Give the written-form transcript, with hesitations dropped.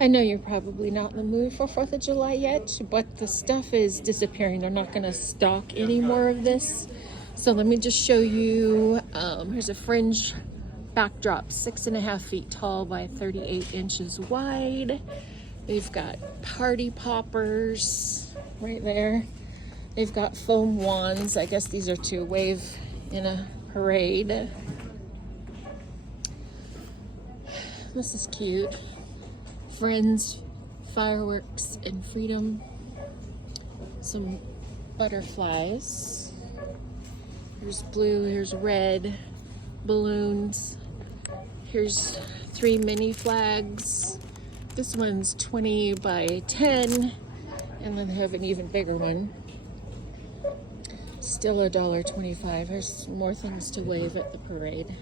I know you're probably not in the mood for 4th of July yet, but the stuff is disappearing. They're not going to stock any more of this. So let me just show you. Here's a fringe backdrop, 6.5 feet tall by 38 inches wide. They've got party poppers right there. They've got foam wands. I guess these are to wave in a parade. This is cute. Friends, fireworks, and freedom. Some butterflies. Here's blue, here's red, balloons. Here's 3 mini flags. This one's 20 by 10, and then they have an even bigger one. Still $1.25. There's more things to wave at the parade.